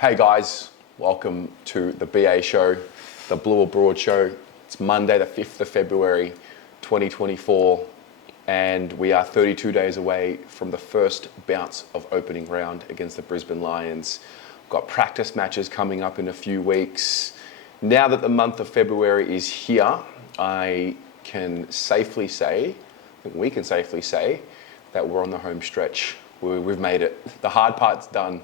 Hey guys, welcome to the BA show, the Blue Abroad show. It's Monday the 5th of February 2024 and we are 32 days away from the first bounce of opening round against the Brisbane Lions. We've got practice matches coming up in a few weeks. Now that the month of February is here, I can safely say, we can safely say that we're on the home stretch. We've made it. The hard part's done.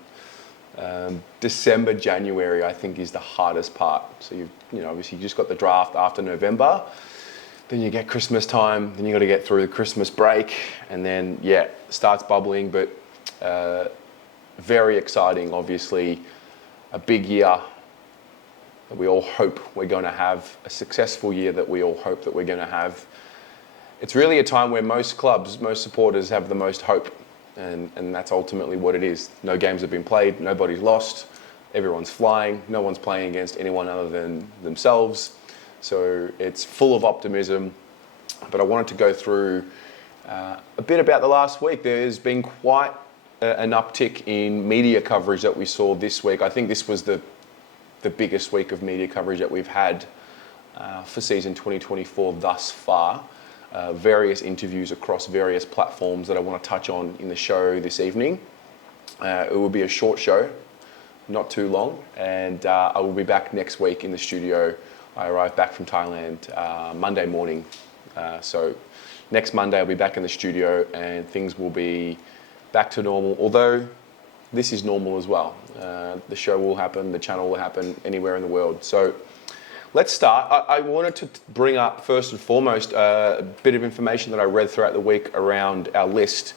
December, January, I think, is the hardest part. So obviously you just got the draft after November, then you get Christmas time, then you got to get through the Christmas break, and then it starts bubbling. But very exciting, obviously, a big year that we all hope we're going to have, a successful year that we all hope that we're going to have. It's really a time where most clubs, most supporters have the most hope. And that's ultimately what it is. No games have been played, nobody's lost, everyone's flying, no one's playing against anyone other than themselves. So it's full of optimism. But I wanted to go through a bit about the last week. There's been quite an uptick in media coverage that we saw this week. I think this was the biggest week of media coverage that we've had for season 2024 thus far. Various interviews across various platforms that I want to touch on in the show this evening. It will be a short show, not too long, and I will be back next week in the studio. I arrive back from Thailand Monday morning, so next Monday I'll be back in the studio and things will be back to normal, although this is normal as well. The show will happen, the channel will happen anywhere in the world. So let's start. I wanted to bring up first and foremost a bit of information that I read throughout the week around our list.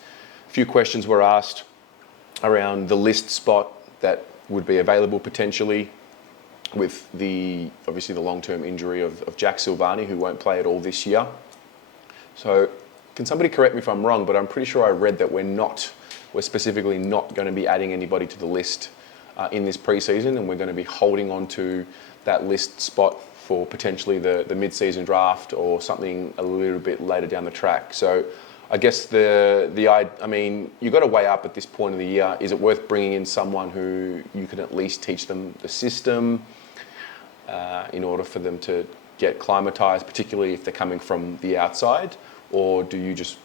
A few questions were asked around the list spot that would be available potentially with obviously the long-term injury of Jack Silvani, who won't play at all this year. So can somebody correct me if I'm wrong, but I'm pretty sure I read that we're specifically not going to be adding anybody to the list in this preseason, and we're going to be holding on to that list spot for potentially the mid-season draft or something a little bit later down the track. So I guess you've got to weigh up at this point of the year. Is it worth bringing in someone who you can at least teach them the system in order for them to get acclimatized, particularly if they're coming from the outside? Or do you just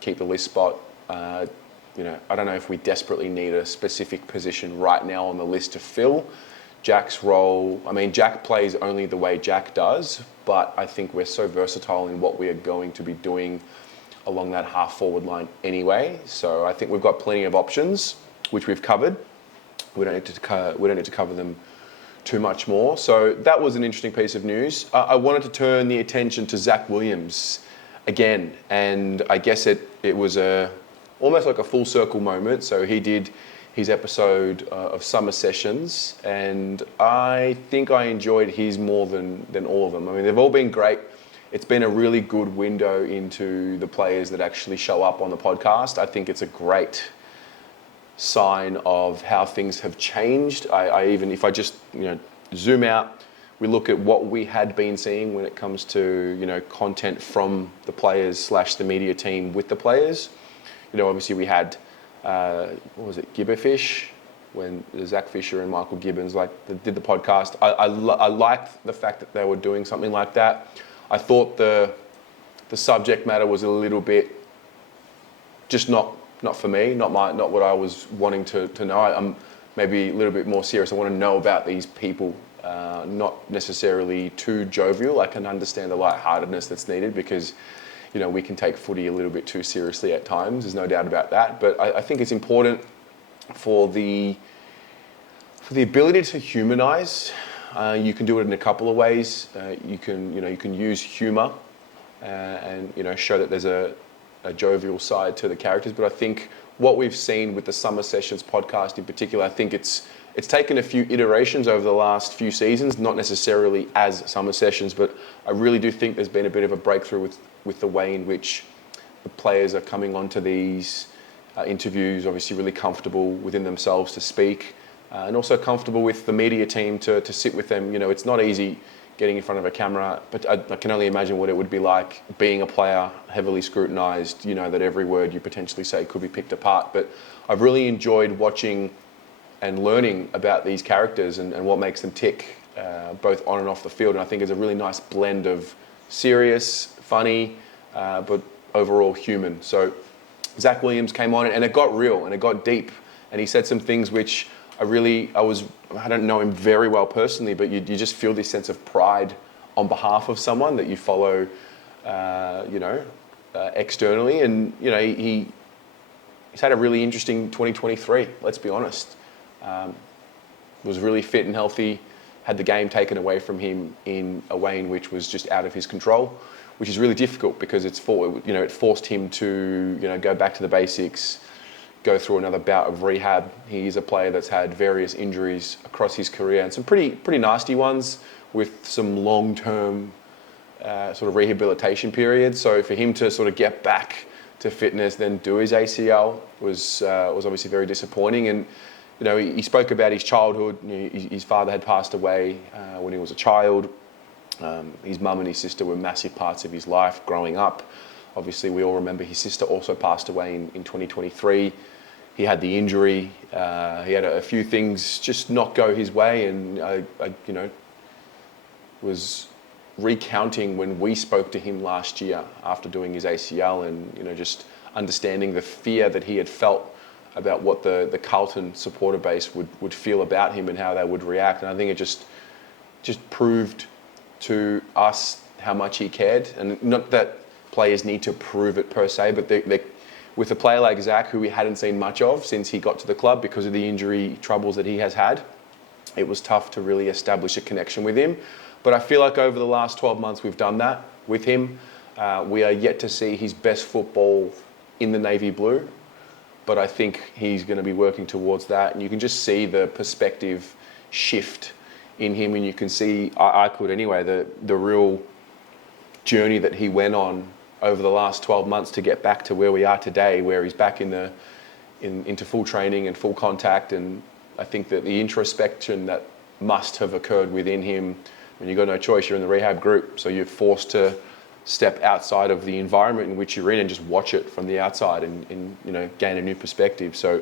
keep the list spot? I don't know if we desperately need a specific position right now on the list to fill. Jack's role, Jack plays only the way Jack does, but I think we're so versatile in what we are going to be doing along that half forward line anyway. So I think we've got plenty of options, which we've covered. We don't need to cover them too much more. So that was an interesting piece of news. I wanted to turn the attention to Zac Williams again, and I guess it was almost like a full circle moment. So he did his episode of Summer Sessions, and I think I enjoyed his more than all of them. They've all been great. It's been a really good window into the players that actually show up on the podcast. I think it's a great sign of how things have changed. If I just zoom out, we look at what we had been seeing when it comes to content from the players / the media team with the players. Obviously we had Gibberfish, when Zach Fisher and Michael Gibbons did the podcast. I liked the fact that they were doing something like that. I thought the subject matter was a little bit just not for me, not what I was wanting to know. I'm maybe a little bit more serious. I want to know about these people, not necessarily too jovial. I can understand the lightheartedness that's needed because we can take footy a little bit too seriously at times. There's no doubt about that. But I think it's important for the ability to humanise. You can do it in a couple of ways. You can use humour and show that there's a jovial side to the characters. But I think what we've seen with the Summer Sessions podcast in particular, I think it's taken a few iterations over the last few seasons, not necessarily as Summer Sessions, but I really do think there's been a bit of a breakthrough with the way in which the players are coming onto these interviews, obviously really comfortable within themselves to speak, and also comfortable with the media team to sit with them. It's not easy getting in front of a camera, but I can only imagine what it would be like being a player, heavily scrutinised, that every word you potentially say could be picked apart. But I've really enjoyed watching and learning about these characters and what makes them tick, both on and off the field. And I think it's a really nice blend of serious, funny, but overall human. So Zac Williams came on and it got real and it got deep. And he said some things which I don't know him very well personally, but you just feel this sense of pride on behalf of someone that you follow, externally. And, he's had a really interesting 2023, let's be honest. Was really fit and healthy, had the game taken away from him in a way in which was just out of his control, which is really difficult because it forced him to, go back to the basics, go through another bout of rehab. He's a player that's had various injuries across his career and some pretty nasty ones with some long-term sort of rehabilitation periods. So for him to sort of get back to fitness, then do his ACL was obviously very disappointing. And he spoke about his childhood. His father had passed away when he was a child. His mum and his sister were massive parts of his life growing up. Obviously, we all remember his sister also passed away in 2023. He had the injury. He had a few things just not go his way, and I was recounting when we spoke to him last year after doing his ACL, and just understanding the fear that he had felt about what the Carlton supporter base would feel about him and how they would react. And I think it just proved to us how much he cared. And not that players need to prove it per se, but with a player like Zac, who we hadn't seen much of since he got to the club because of the injury troubles that he has had, it was tough to really establish a connection with him. But I feel like over the last 12 months we've done that with him. We are yet to see his best football in the navy blue, but I think he's going to be working towards that. And you can just see the perspective shift in him, and you can see, I could anyway, the real journey that he went on over the last 12 months to get back to where we are today, where he's back into full training and full contact. And I think that the introspection that must have occurred within him, when you've got no choice, you're in the rehab group, so you're forced to step outside of the environment in which you're in and just watch it from the outside and gain a new perspective. So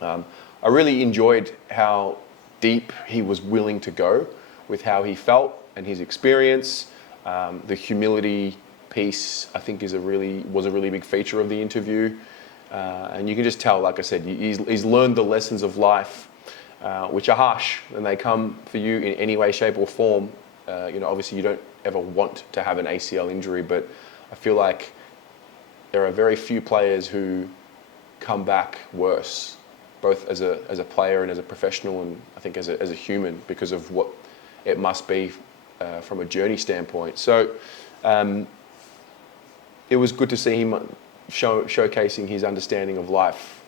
I really enjoyed how deep he was willing to go with how he felt and his experience. The humility piece, I think, was a really big feature of the interview. And you can just tell, like I said, he's learned the lessons of life, which are harsh, and they come for you in any way, shape or form. Obviously you don't ever want to have an ACL injury, but I feel like there are very few players who come back worse, both as a player and as a professional, and I think as a human, because of what it must be from a journey standpoint. So it was good to see him showcasing his understanding of life,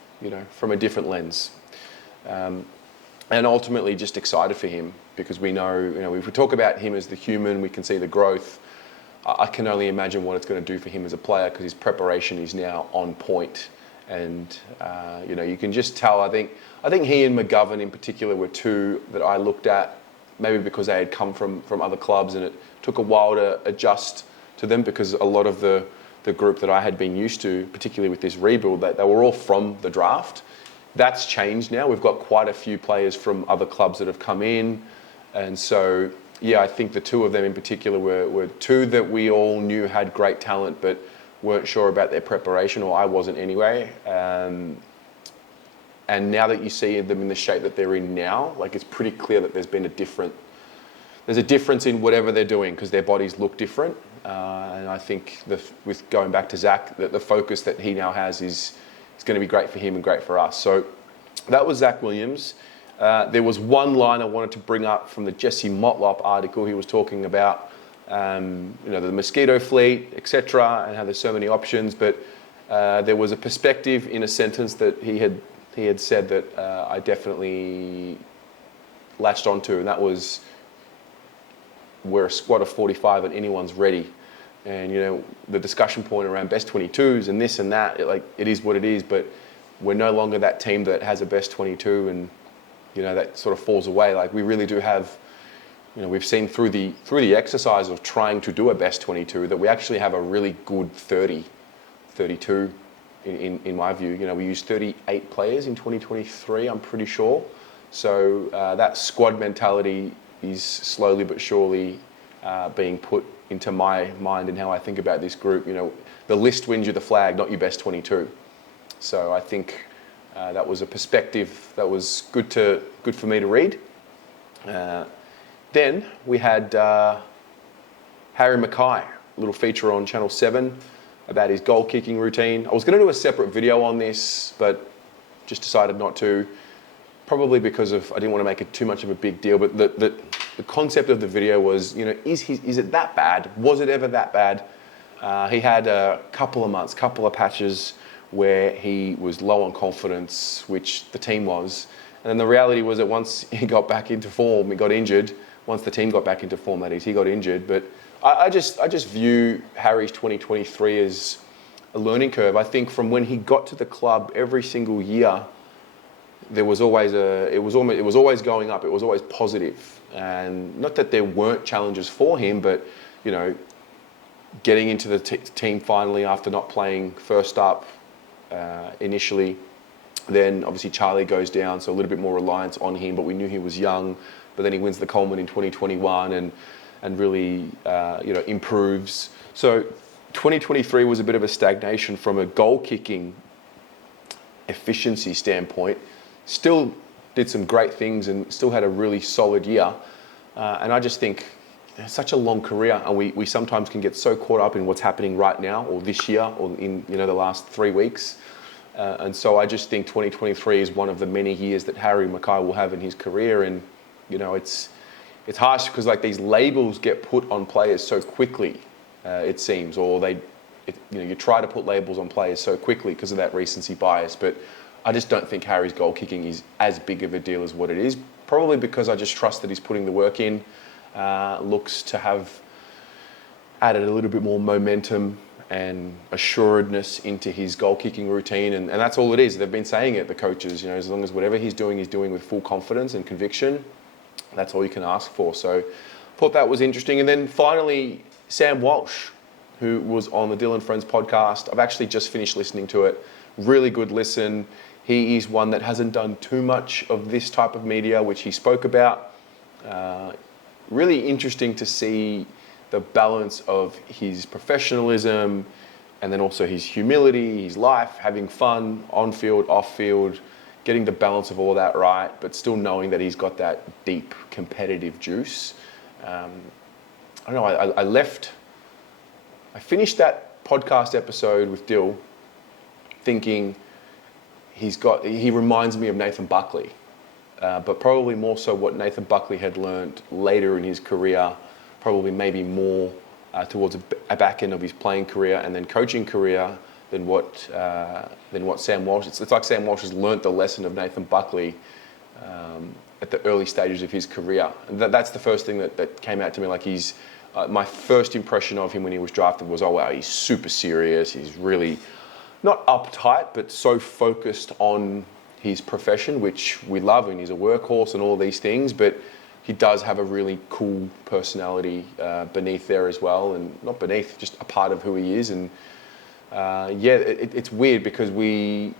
from a different lens. And ultimately just excited for him, because we know, if we talk about him as the human, we can see the growth. I can only imagine what it's going to do for him as a player, because his preparation is now on point. And, you can just tell, I think he and McGovern in particular were two that I looked at, maybe because they had come from other clubs, and it took a while to adjust to them, because a lot of the group that I had been used to, particularly with this rebuild, they were all from the draft. That's changed now. We've got quite a few players from other clubs that have come in. And so, I think the two of them in particular were two that we all knew had great talent, but weren't sure about their preparation, or I wasn't anyway. And now that you see them in the shape that they're in now, it's pretty clear that there's a difference in whatever they're doing, because their bodies look different. And I think with going back to Zac, the focus that he now has is going to be great for him and great for us. So that was Zac Williams. There was one line I wanted to bring up from the Jesse Motlop article. He was talking about the mosquito fleet, etc., and how there's so many options. But there was a perspective in a sentence that he had said that I definitely latched onto, and that was, we're a squad of 45 and anyone's ready. And the discussion point around best 22s and this and that, it is what it is. But we're no longer that team that has a best 22 and that sort of falls away. We really do have, we've seen through the exercise of trying to do a best 22 that we actually have a really good 30, 32 in my view. We used 38 players in 2023, I'm pretty sure. So that squad mentality is slowly but surely being put into my mind and how I think about this group. You know, the list wins you the flag, not your best 22. So I think that was a perspective that was good for me to read. Then we had Harry McKay, a little feature on Channel 7 about his goal kicking routine. I was going to do a separate video on this, but just decided not to, probably because I didn't want to make it too much of a big deal. But the concept of the video was, you know, is it that bad? Was it ever that bad? He had a couple of months, couple of patches where he was low on confidence, which the team was. And then the reality was that once he got back into form, he got injured. Once the team got back into form, that is, he got injured. But I just view Harry's 2023 as a learning curve. I think from when he got to the club, every single year, it was always going up. It was always positive. And not that there weren't challenges for him, but, you know, getting into the team finally after not playing first up initially. Then obviously Charlie goes down, so a little bit more reliance on him, but we knew he was young. But then he wins the Coleman in 2021 and really improves. So 2023 was a bit of a stagnation from a goal kicking efficiency standpoint. Still did some great things and still had a really solid year. And I just think it's such a long career, and we sometimes can get so caught up in what's happening right now or this year or in the last 3 weeks. And so I just think 2023 is one of the many years that Harry McKay will have in his career. And, you know, it's harsh because like these labels get put on players so quickly, it seems, or you try to put labels on players so quickly because of that recency bias. But I just don't think Harry's goal kicking is as big of a deal as what it is. Probably because I just trust that he's putting the work in. Looks to have added a little bit more momentum and assuredness into his goal kicking routine, and that's all it is. They've been saying it, the coaches, you know, as long as whatever he's doing with full confidence and conviction, that's all you can ask for. So thought that was interesting. And then finally, Sam Walsh, who was on the Dylan Friends podcast. I've actually just finished listening to it. Really good listen. He is one that hasn't done too much of this type of media, which he spoke about. Really interesting to see the balance of his professionalism and then also his humility, his life, having fun on field, off field, getting the balance of all that right, but still knowing that he's got that deep competitive juice. I don't know, I finished that podcast episode with Dill thinking he reminds me of Nathan Buckley, but probably more so what Nathan Buckley had learned later in his career, probably maybe more towards a back end of his playing career and then coaching career than what Sam Walsh. It's like Sam Walsh has learnt the lesson of Nathan Buckley at the early stages of his career. And that's the first thing that came out to me. Like my first impression of him when he was drafted was, oh wow, he's super serious. He's really not uptight, but so focused on his profession, which we love, and he's a workhorse and all these things, but he does have a really cool personality beneath there as well, and not beneath, just a part of who he is. And it's weird because we,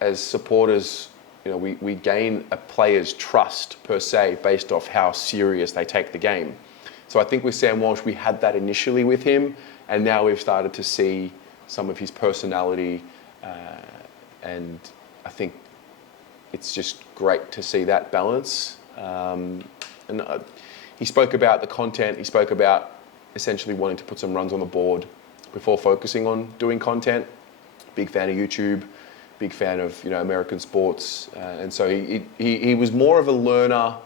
as supporters, you know, we gain a player's trust per se based off how serious they take the game. So I think with Sam Walsh, we had that initially with him, and now we've started to see some of his personality, and I think it's just great to see that balance. And he spoke about the content. He spoke about essentially wanting to put some runs on the board before focusing on doing content. Big fan of YouTube, big fan of American sports, and so he was more of a learner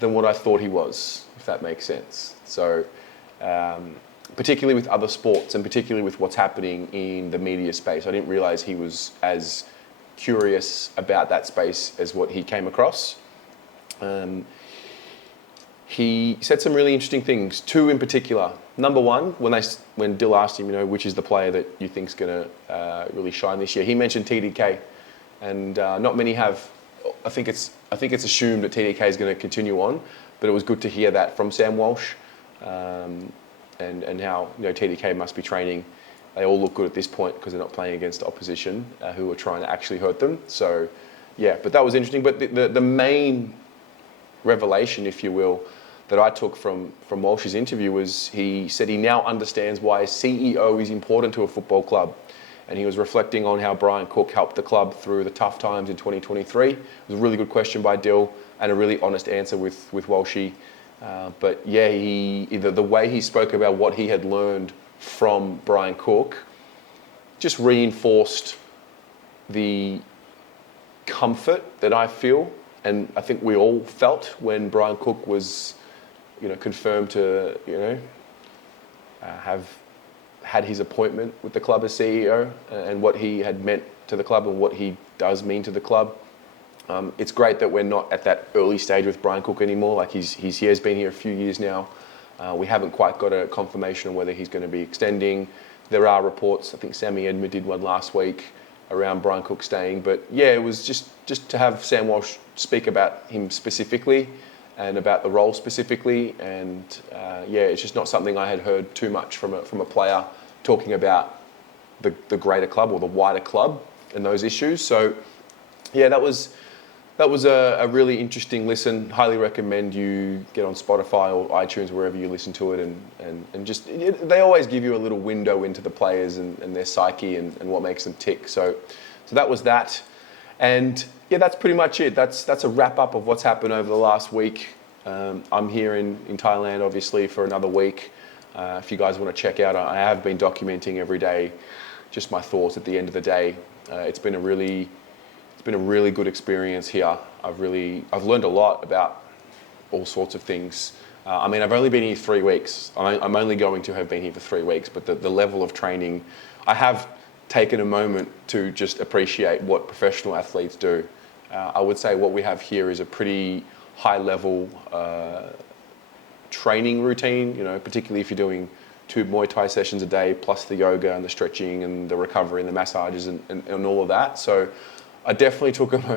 than what I thought he was, if that makes sense. So particularly with other sports and particularly with what's happening in the media space, I didn't realize he was as curious about that space as what he came across. He said some really interesting things, two in particular. Number one, when Dill asked him, which is the player that you think's going to really shine this year, he mentioned TDK, and not many have. I think it's assumed that TDK is going to continue on, but it was good to hear that from Sam Walsh, and how TDK must be training. They all look good at this point because they're not playing against opposition who are trying to actually hurt them. So yeah, but that was interesting. But the main revelation, if you will, that I took from Walsh's interview was he said he now understands why a CEO is important to a football club. And he was reflecting on how Brian Cook helped the club through the tough times in 2023. It was a really good question by Dill and a really honest answer with Walshy. But yeah, the way he spoke about what he had learned from Brian Cook just reinforced the comfort that I feel, and I think we all felt when Brian Cook was, confirmed to, have had his appointment with the club as CEO, and what he had meant to the club and what he does mean to the club. It's great that we're not at that early stage with Brian Cook anymore. Like he's been here a few years now. We haven't quite got a confirmation on whether he's going to be extending. There are reports, I think Sammy Edmer did one last week, around Brian Cook staying. But yeah, it was just to have Sam Walsh speak about him specifically and about the role specifically. And it's just not something I had heard too much from a player talking about the greater club or the wider club and those issues. So yeah, that was a really interesting listen. Highly recommend you get on Spotify or iTunes, wherever you listen to it, and just they always give you a little window into the players and their psyche and what makes them tick. So that was that. And yeah, that's pretty much it. That's a wrap up of what's happened over the last week. I'm here in Thailand, obviously, for another week. If you guys want to check out, I have been documenting every day just my thoughts at the end of the day. It's been a really good experience here. I've learned a lot about all sorts of things. I've only been here 3 weeks. I'm only going to have been here for 3 weeks, but the level of training, I have taken a moment to just appreciate what professional athletes do. I would say what we have here is a pretty high level training routine, particularly if you're doing 2 Muay Thai sessions a day, plus the yoga and the stretching and the recovery and the massages and all of that. So I definitely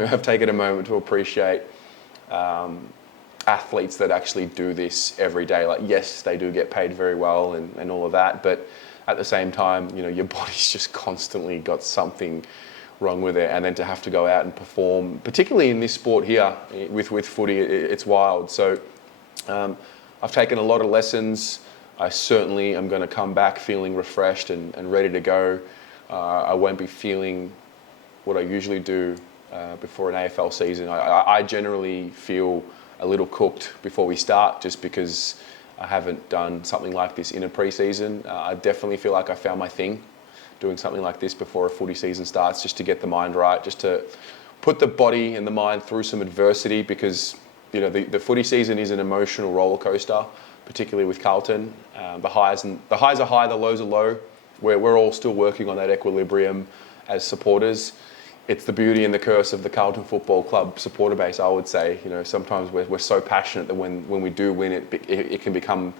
have taken a moment to appreciate athletes that actually do this every day. Like, yes, they do get paid very well and all of that, but at the same time, your body's just constantly got something wrong with it, and then to have to go out and perform, particularly in this sport here with footy, it's wild. So I've taken a lot of lessons. I certainly am going to come back feeling refreshed and ready to go. I won't be feeling what I usually do before an AFL season. I generally feel a little cooked before we start, just because I haven't done something like this in a pre-season. I definitely feel like I found my thing doing something like this before a footy season starts, just to get the mind right, just to put the body and the mind through some adversity, because the footy season is an emotional roller coaster, particularly with Carlton. The highs are high, the lows are low. We're all still working on that equilibrium as supporters. It's the beauty and the curse of the Carlton Football Club supporter base, I would say. Sometimes we're so passionate that when we do win, it can become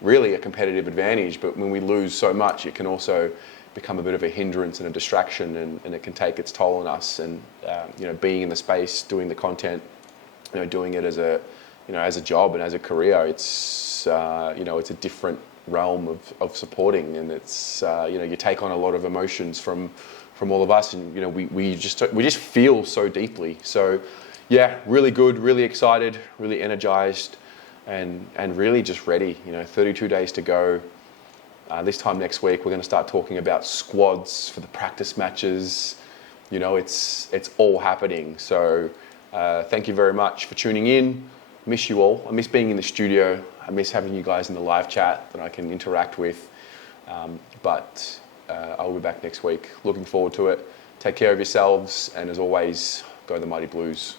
really a competitive advantage. But when we lose so much, it can also become a bit of a hindrance and a distraction, and it can take its toll on us. And being in the space, doing the content, doing it as a job and as a career, it's it's a different realm of supporting, and it's you take on a lot of emotions from all of us, and we just feel so deeply. So yeah, really good, really excited, really energized, and really just ready. 32 days to go. This time next week we're going to start talking about squads for the practice matches. It's all happening. So thank you very much for tuning in. Miss you all. I miss being in the studio. I miss having you guys in the live chat that I can interact with. But I'll be back next week. Looking forward to it. Take care of yourselves, and as always, go the Mighty Blues.